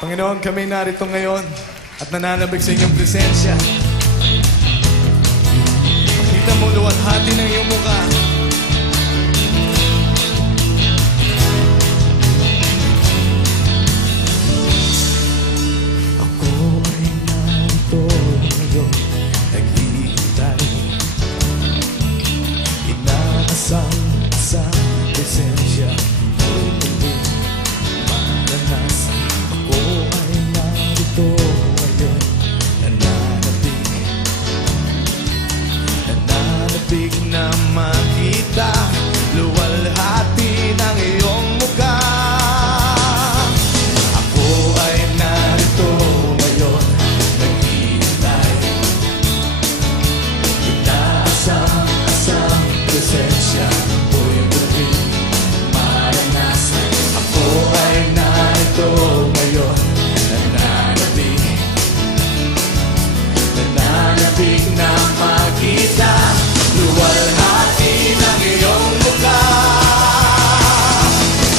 Panginoon, kami narito ngayon at nananabig sa inyong presensya. Makita mo luwalhati ng iyong mukha. Ako ay narito ngayon, naghihintay. Inaasam sa presensya mo'y muli maranasan. Ako ay narito ngayon, nananabig na makita luwalhati ng iyong mukha. Ako ay narito ngayon, naghihintay. Inaasam presensya mo'y muli maranasan. Ako ay narito ngayon, nananabig na makita luwalhati ng iyong mukha.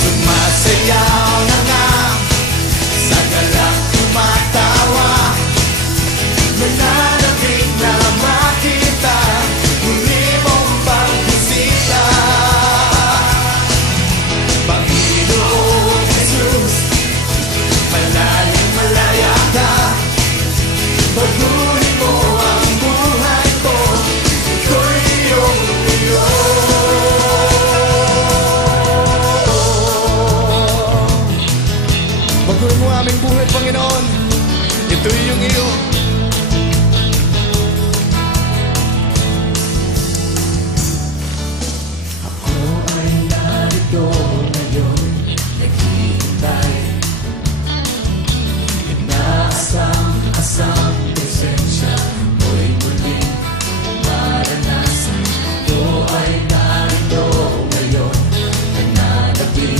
Sumasayaw na nga, sa galak tumatawa. Nananabig na makita muli mong pagbisita. Panginoon Jesus, malayang malaya ka. Baguhin mo ang buhay ko, ito'y iyong-iyo. Baguhin mo aming buhay, Panginoon, ito'y iyong-iyo. Ako ay narito ngayon, naghihintay. Inaasam presensya mo'y muling maranasan. Ako ay narito ngayon, nananabig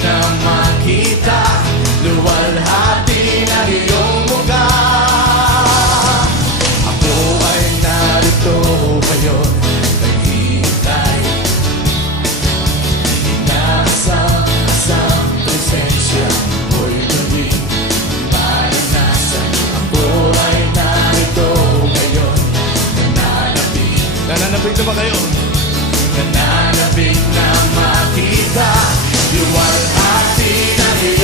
na makita luwalhati ng iyong mukha. Ako ay narito ngayon, naghihintay. Inaasam presensya mo'y muling maranasan. Ako ay narito ngayon, nananabig na ba kayo? Nananabig na makita luwalhati ng iyong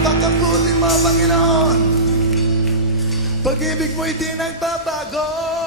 Napakabuti mo, Panginoon. Pag-ibig mo'y di nagbabago.